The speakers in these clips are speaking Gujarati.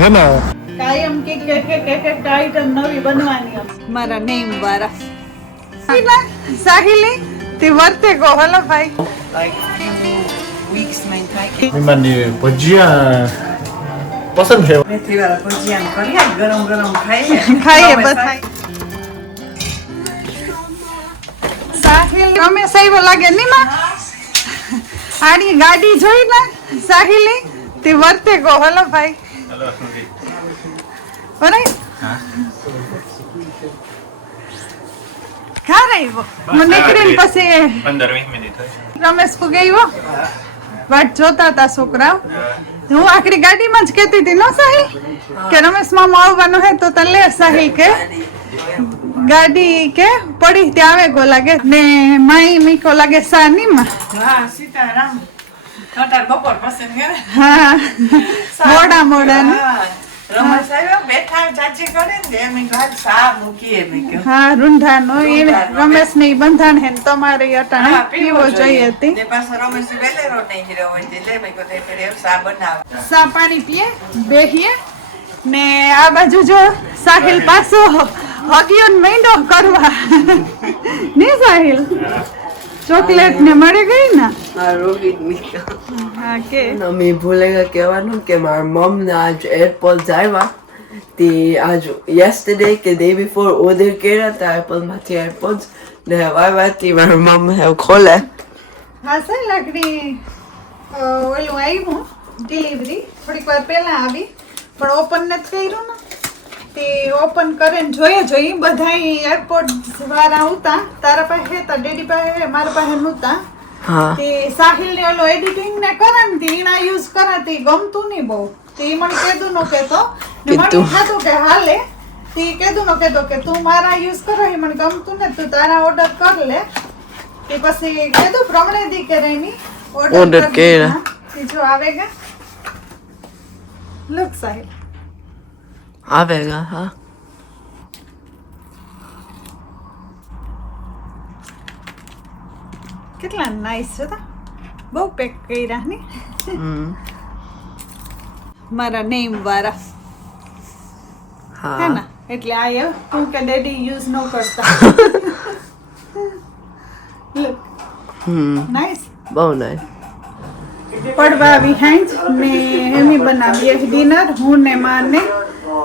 है ना કાયમ કે આઈટમ નવી બનવાની મારા નેમ વાળા સાહિલી તે વર્તે કો હલો ભાઈ મહેમાનની ભજીયા પસંદ છે મેથી વાળા ભજીયા કરીએ ગરમ ગરમ ખાઈએ બધા સાહિલ રમેશ આવ્યો લાગે ની માં આની ગાડી જોઈ ને સાહિલી તે વર્તે કો હલો ભાઈ બરાબર ખા રહ્યો મને નીકળીને પછી 15-20 મિનિટ રમેશ ફુગાવ્યો વાટ જોતા હતા છોકરાઓ હું આખરી ગાડીમાં જ કહેતી હતી નો સાહિલ કે રમેશ મામા આવવાનો હે તો તને લે સાહિલ કે ગાડી કે પડી ત્યાં આવે ગો લાગે ને માઈ મીકો લાગે સાનીમાં હા સીતારામ નટાર બપોર પસંદ કરે હા મોડા ને રમેશ આવ્યો બેઠા ચાચી કરે ને એમ ઘર સા મૂકીએ મેં કે હા રૂંઢાનો એ રમેશ ની બંધાણ હે ને તમારે અટાણે પીવો જોઈએ હતી તે પાછો રમેશ વેલેરો નહીં હીરો હોય તે લે મેં કહે ફેર સા બનાવ સા પાણી પીએ બેહીએ ને આ બાજુ જો સાહિલ પાછો હગિયો ને મૈંડો કરવા ને સાહિલ ચોકલેટ ને મળી ગઈ ને આ રોહિત મિકા હા કે મેં ભૂલેગા કહેવાનું કે મારા મમ ને આજ એરપોર્ટ આવ્યા તે આજ yesterday કે day before ઓર્ડર કર્યા હતા એપલ માંથી એરપોર્ટ ને આવ્યા તે મારા મમ હવે ખોલે હા સર લાકડી ઓલું આવ્યું ડિલિવરી થોડીક વાર પહેલા આવી પણ ઓપન નથી કર્યું ને તે ઓપન કરીને જોઈએ બધા એરપોર્ટ વાળા હતા તારા પાસે હતા ડેડી પાસે મારા પાસે નહોતા હા તે સાહિલ ને ઓલો એડિટિંગ ને કરે ને તે એના યુઝ કરે તે ગમતું નહીં બહુ તે મને કીધું નો કેતો ને મને થતું કે હાલે તે કીધું નો કેતો કે તું મારા યુઝ કરો એ મને ગમતું ને તું તારા ઓર્ડર કર લે તે પછી કીધું પ્રમાણે દી કરે ની Order કર્યા. તે જો આવેગા લુક સાહિલ આવેગા હા કેટલા નાઈસ છે બહુ પેક કર્યા ને મારા નેમ વાળા હે હા ને એટલે આ તું કે ડેડી યુઝ ન કરતા નાઈસ બહુ નાઈસ પડવા આવી હાંજ ને એમી બનાવીએ ડિનર હું ને માં ને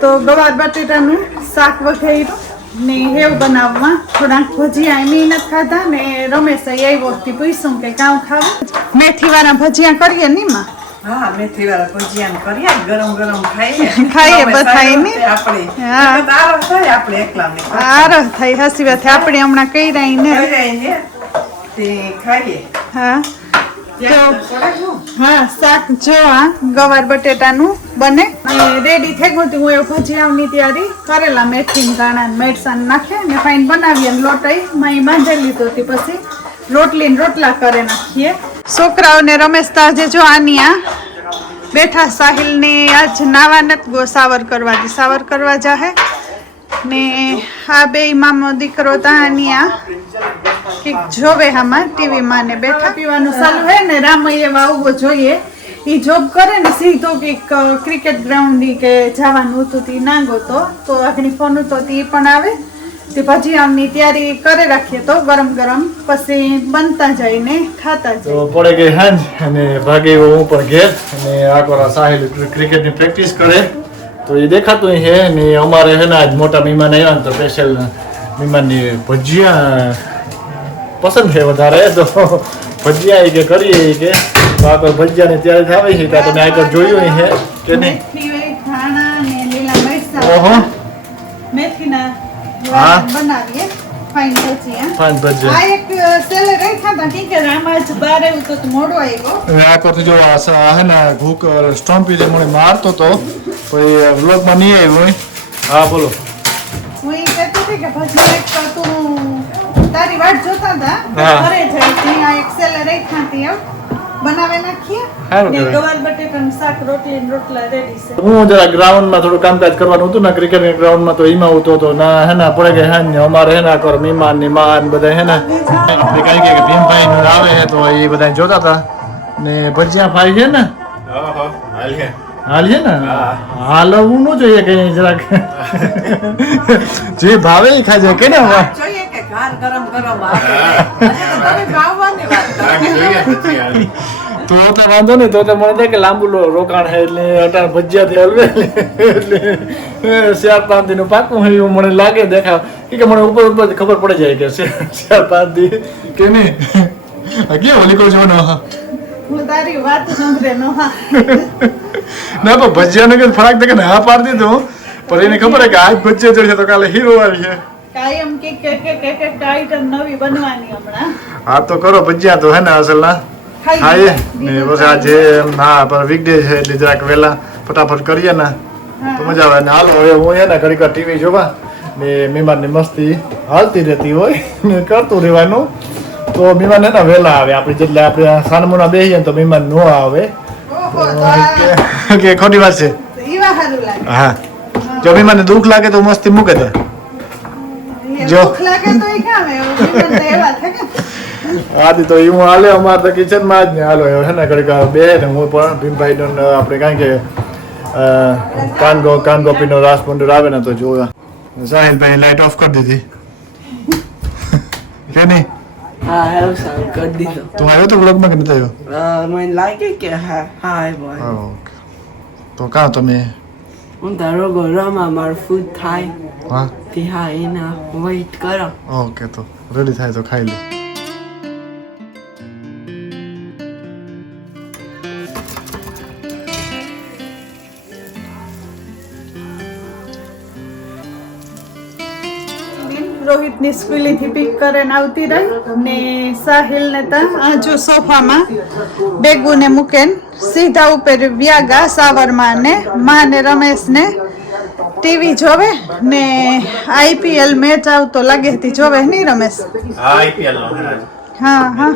તો ગવાર બટેટાનું શાક વઘાર્યું ને હેવ બનાવવા થોડાક ભજીયા એમી નથી ખાધા ને રમેશ આવ્યો તે પૂછ્યું કે કામ ખાવું મેથી વાળા ભજીયા કરીએ ની માં હા મેથી વાળા ભજીયા કરીએ ગરમ ગરમ ખાઈએ બધાય ને આપણે હા દારો થાય આપણે એકલા ને આરો થઈ હસી વાત આપણે હમણાં કર્યા ને તે ખાઈએ હા તો હા શાક જો આ ગવાર બટેટાનું બને રેડી થઈ ગયું હતું હું એ ભજીયાની તૈયારી કરેલા મેથી દાણા મેરસાન નાખે ને ફાઈન બનાવીએ ને લોટાઈ માઈ બાંધી લીધો હતી પછી રોટલી ને રોટલા કરે નાખીએ છોકરાઓને રમેશ તાજે જો આની આ બેઠા સાહિલ ને આજ નાવા નથી ગો સાવર કરવા જાહે ને આ બે મામો દીકરો તાની આ કઈક જોવે આમાં ટીવી માં ને બેઠા પીવાનું ચાલુ હે ને રામૈયા આવવો જોઈએ ઈ જોબ કરે ને સીધો કઈક ક્રિકેટ ગ્રાઉન્ડ ની કે જવાનું હતું તી નાગો તો આગળ ફોન હતો તી પણ આવે તે ભજીયાની તૈયારી કરી રાખીએ તો ગરમ ગરમ પછી બનતા જાય ને ખાતા જાય તો પડે ગઈ હાંજ અને ભાગે હું પણ ઘેર અને આકોરા સાહિલ ક્રિકેટની પ્રેક્ટિસ કરે તો એ દેખાતું છે ને અમારે છે ને આજ મોટા મહેમાન આવ્યા તો સ્પેશિયલ મહેમાનની ભજીયા પસંદ છે વધારે તો ભજીયા કે કરીએ કે તો આ કોઈ ભજીયાની તૈયારી થાવી છે તો તમે આગળ જોયું છે કે નહીં મેથી ધાણા ને લીલા મરચાં ઓહો મેથીના હા. બનાવીએ ફાઈન ભજીયા પાંચ ભજીયા આ એક સેલે રાખ્યા હતા કે રામા જ બાર આવ્યું તો મોડો આવ્યો હવે આ કરતો જો હે ને ભૂખ સ્ટોમ્પી જે મને મારતો તો પછી વ્લોગમાં નહીં આવ્યો હોય હા બોલો હું એ કહેતી હતી કે ભજીયા એક તો તું તારી વાટ જોતા હતા હા. ઘરે જઈ ત્યાં એક સેલે રાખ્યા હતી એમ બનાવી નાખીએ સારું ને કહેવાય. ગવાર બટેટાનું શાક રોટલી ને રોટલા રેડી છે હું જરા ગ્રાઉન્ડમાં થોડું કામકાજ કરવાનું હતું ને ક્રિકેટની ગ્રાઉન્ડમાં તો એમાં આવતો હતો ના હે ને પડે કે હે ને અમારે હે ને કર મહેમાન ની માન બધા હે ને આપણે કઈ કે ભીમભાઈ નું આવે છે તો એ બધા જોતા હતા ને ભજીયા ભાઈ છે ને હાલીએ ને હાલવું ન જોઈએ કઈ જરાક જે ભાવે એ ખાઈ જાય કે ને વાત જોઈએ કે ઘર ગરમ ગરમ આવે આજે તો તમે ભાવવાની વાત કરો. તો વાંધો નહીં તો મને થાય કે લાંબુ રોકાણ છે એટલે અટાણ ભજીયાથી હલવે એટલે 4-5 દી નું પાકું હોય એવું મને લાગે દેખાવ કે મને ઉપર ખબર પડી જાય કે 4-5 દી કે નહીં ક્યાં ઓલી કહું છું હું તારી વાત સાંભળે નો હા ના પણ ભજીયા ને ફરાક દે કે હા પાડી દીધું પણ એને ખબર હે કે આજ ભજીયા જોડે તો કાલે હીરો આવી છે કાયમ કે આઈટમ નવી બનવાની હમણાં હા તો કરો ભજીયા તો હે ને અસલ ના ખાઈએ ને બસ આજે હા પર વીકડે છે એટલે જરાક વહેલા ફટાફટ કરીએ ને તો મજા આવે ને હાલો હવે હું એને ઘડીક ટીવી જોવા ને મહેમાનની મસ્તી હાલતી રહેતી હોય ને કરતું રહેવાનું તો મહેમાન હે ને વહેલા આવે આપણે જેટલે આપણે સાનમુના બેસીએ તો મહેમાન ન આવે કે ખોટી વાત છે ઈવા હારું લાગે હા જો મહેમાનને દુઃખ લાગે તો મસ્તી મૂકે દે જો ભૂખ લાગે તો ઈ ખાવે એવું એવા થાય આદિ તો હું હાલે અમારે તો કિચનમાં જ ને હાલો હે ને ઘડીક બે ને હું પણ ભીમભાઈ નો આપણે કાંઈ કે કાનગોપીનો રાસ મંડળ આવે ને તો જોયા સાહિલભાઈ લાઈટ ઓફ કરી દીધી કે નહીં હા હેવ સારું કરી દીધો તું આવ્યો તો બ્લોગમાં કે નથી આવ્યો મને લાગે કે હા આવ્યો ઓકે તો કાં તમે હું તારો ગોરામાં મારું ફૂડ થાય હા તે હા એના વેઇટ કરો ઓકે તો રેડી થાય તો ખાઈ લે રોહિતની સ્કૂલેથી પિક કરીને આવતી રહી ને સાહિલને ત્યાં આ જો સોફામાં બેગુને મૂકેન સીધા ઉપર વ્યાગા સાવરમાં ને માને રમેશને ટીવી જોવે ને આઈપીએલ મેચ આવતો લાગે હતી જોવે નહીં રમેશ હા હા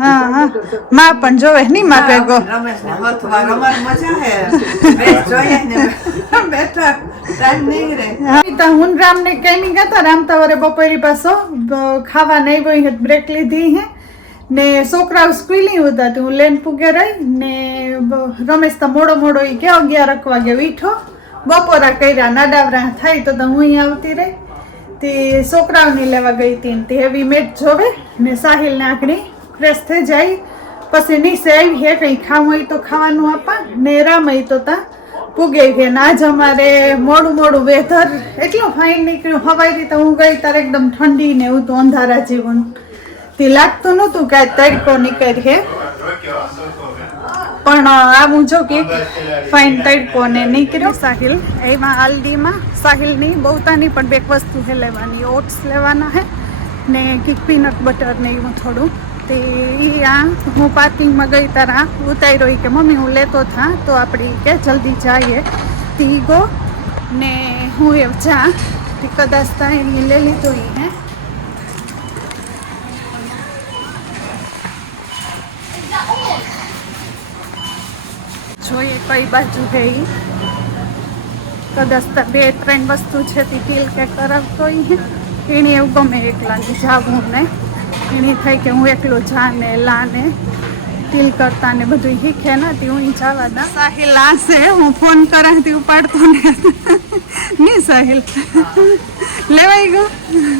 હા હા માં પણ જોવે નહીં માં ભેગો રમેશને હથવા રમવાની મજા હે બેસ જોઈએ ને બેઠા ટાઈમ નહીં રહે તો હું રામને કઈ ગયા રામતા વરે બપોરી પાછો ખાવા નહીં ગઈ બ્રેક લીધી હે ને છોકરાઓ સ્કૂલી હતા હું લેન પૂગે રહી ને રમેશ તો મોડો એ કે 11 વાગે વીઠો બપોરા કર્યા નાડાવરા થાય તો હું અહીં આવતી રહી તે છોકરાઓને લેવા ગઈ હતી તે હેવી મેચ જોવે ને સાહિલને આંખની ફ્રેશ થઈ જાય પછી નીચે આવી હે કંઈ ખાવું હોય તો ખાવાનું આપા ને રામય તો તા પૂગે કે આજ અમારે મોડું વેધર એટલું ફાઇન નીકળ્યું હવાઈ તો હું ગઈ ત્યારે એકદમ ઠંડી ને એવું તો અંધારા જેવું તે લાગતું નહોતું કે તડકો નીકળે પણ આવું જો કે ફાઇન તડકો ને નીકળ્યો સાહિલ એમાં હલ્દીમાં સાહિલની બહુતાની પણ બે વસ્તુ હે લેવાની ઓટ્સ લેવાના હે ને કિક પીનટ બટર ને એવું થોડું તે આ હું પાર્કિંગમાં ગઈ તારા ઉતાર્યો કે મમ્મી હું લેતો થા તો આપણે કે જલ્દી જઈએ તી ગો ને હું એ જા તે કદાચ ત્યાં લઈ લીધો હે જોઈએ કઈ બાજુ ગઈ કદાચ 2-3 વસ્તુ છે તે ટીલ કે કરાવતો એને એવું ગમે એકલાની જાવું ને એને થાય કે હું એકલો જાને લાને ટીલ કરતા ને બધું શીખે ને તે હું જવા દા સાહિલ આશે હું ફોન કરાતી ઉપાડતો ને નહીં સાહિલ લેવાઈ ગયો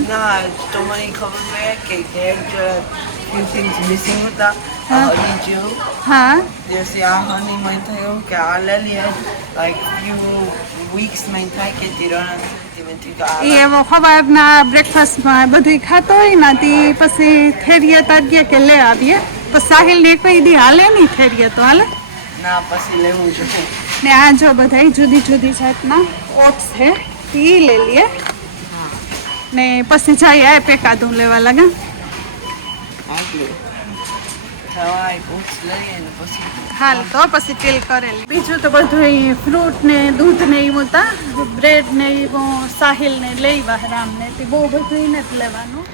ના તો મને ખબર પડે કે few things missing होता honey जो हाँ जैसे honey में था कि आले लिए like few weeks में था कि तिराना એ એવો સવારના બ્રેકફાસ્ટમાં બધું ખાતો હોય ને તે પછી થેરીએ તારીએ કે લે આવીએ પછી સાહિલને કોઈ દી હાલે નહીં થેરીએ તો હાલે ના પછી લેવું જોઈએ ને આ જો બધાય જુદી જુદી જાતના ઓટ્સ છે તે લઈ લઈએ ને પછી જઈએ આ પેકાદું લેવા લાગે હાલ તો પછી તેલ કરેલી બીજું તો બધું ફ્રૂટ ને દૂધ ને એવું તા બ્રેડ ને એવું સાહિલ ને લેવા રામ ને તે બહુ બધું એને જ લેવાનું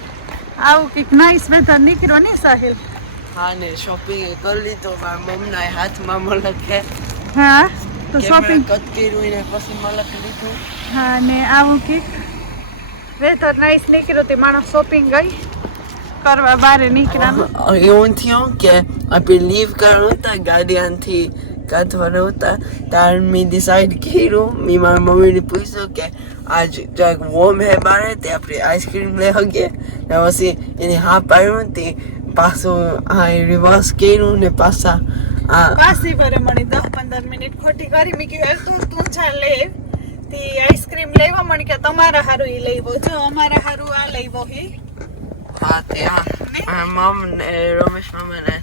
આવું કંઈક નાઈસ વેધર નીકળ્યો ને સાહિલ હા ને શોપિંગ કરી લીધો મારા મમ્મના હાથમાં મલક છે હા તો શોપિંગ કટ કર્યું ને પછી મલક લીધું હા ને આવું કંઈક વેધર નાઈસ નીકળ્યો તે માણસ શોપિંગ ગઈ કરવા બારે નીકળ્યા એવું થયું કે આપણે લીવ કરવાનું હતા ગાર્ડિયનથી કાઢવાના હતા ત્યારે મેં ડિસાઈડ કર્યું મેં મારા મમ્મીને પૂછ્યું કે આજ જરાક વોર્મ હે બારે તે આપણે આઈસ્ક્રીમ લઈ શકીએ ને પછી એને હા પાડ્યું તે પાછું આ રિવર્સ કર્યું ને પાછા આ પાછી ભરે મળી 10-15 મિનિટ ખોટી કરી મેં કીધું તું ચા લે તે આઈસ્ક્રીમ લેવા મળી કે તમારા હારું ઈ લેવો જો અમારા હારું આ લેવો હે હા તે આ મમ ને રમેશ મામા ને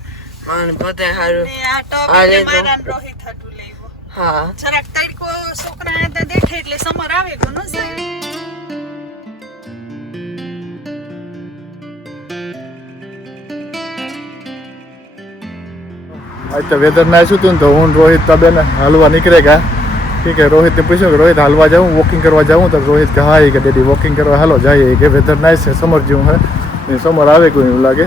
મને બધા હારું ને આ ટોપી ને મારા ને રોહિત હાટું લેવો હા જરાક તડકો છોકરા હતા દેખે એટલે સમર આવે કોનો છે आज तो वेदर ना आशु तो હું રોહિત તબેન હાલવા નીકળે ગયા ઠીક है रोहित ने पूछा कि रोहित हालवा जाऊँ वॉकिंग करवा जाऊँ तो रोहित कहा है कि डैडी वॉकिंग करवा हालो जाइए कि वेदर नाइस है समर જેવું है ને સમર આવે કોઈ એવું લાગે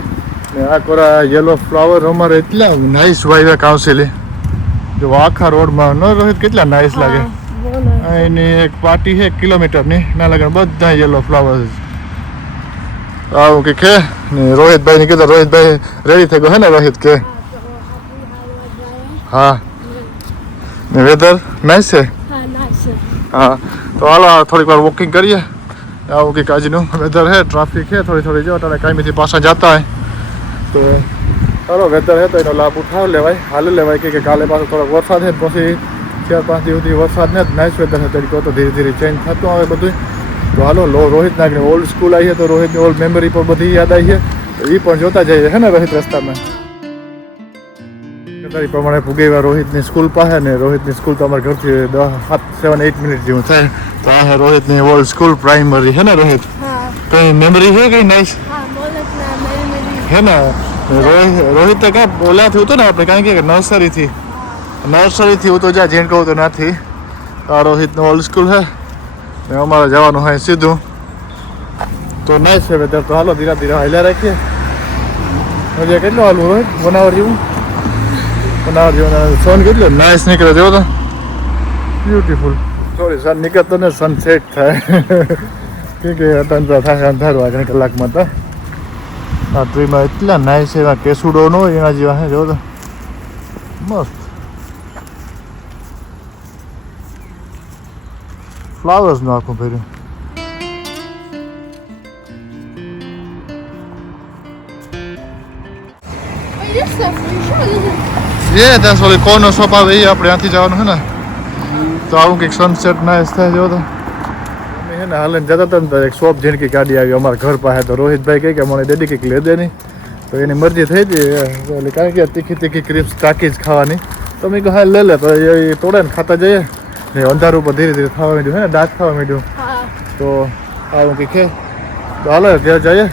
ને આ કોરા યલો ફ્લાવર અમારે એટલા નાઇસ વાવ્યા કાઉન્સિલે જો આખા રોડમાં ન રોહિત કેટલા નાઇસ લાગે એની એક પાર્ટી છે 1 કિલોમીટરની ના લાગે બધા યલો ફ્લાવર આવું કે ને રોહિતભાઈ ને કીધું રોહિતભાઈ રેડી થઈ ગયો હે ને રોહિત કે हाँ वेदर नाइस है हाँ तो हाल थोड़ी बार वॉकिंग करिए आओ कि आज वेदर है ट्रैफिक है थोड़ी थोड़ी जो कहीं थी पासा जाता है तो चलो वेदर है तो एनो लाभ उठाव लेवाय हाल लेवाय कि काले पास थोड़ा वरसाद है पछी 4-5 दी सुधी वरसाद ने नाइस वेदर है तरीको तो धीरे धीरे चेंज थतो आवे बधुं तो हालो रोहित ना ओल्ड स्कूल आई है तो रोहित ओल्ड मेमोरी पर बधी याद आई है तो ये पण जोता जाइए है ना रोहित रस्ता में प्रमाणे पुगे रोहित स्कूल पासे ने रोहित स्कूल तो अमर घर थी 7-8 मिनिट जेवं थाय तो आ है रोहित ओल्ड स्कूल प्राइमरी है ना रोहित कई मेमोरी है कई नाइस है ना रोहित तो क्या बोला थी तो ना अपने कहीं के नर्सरी थी वो तो जा जेन कहूँ तो ना थी आ रोहित ओल्ड स्कूल है अमारे जवान है सीधू तो नाइस है वेदर तो हालो धीरे धीरे हाल्या रखिए मुझे के हालू रोहित बनावर जेवं सन के नाइस निकले जो तो ब्यूटीफुल सॉरी सन निकलता ने सनसेट था क्योंकि अटंजा था अंधार वागने कलाक में था आ ट्री में इतना नाइस है केसुडो नो एना जेवा है जो तो मस्त फ्लावर्स नो आखो फेर ये दस वाले कौन शॉप आ गई अपने यहाँ जवान है ना तो आऊँ कि सनसेट नाइस था जो तो है ना हाल जता था तो एक शॉप जिनकी गाड़ी आ गई हमारे घर पर है तो रोहित भाई कहे कि हमारे डैडी के ले देनी तो एनी मर्जी थी थी कारण कि तीखी तीखी क्रिप्स टाकीज खावानी तो मैं हाँ ले ले तो ये तोड़े खाता जाइए अंधारू पर धीरे धीरे खावा मीडियो है ना दाँत खावा मीडियो तो आऊँ कि तो हाल घर जाइए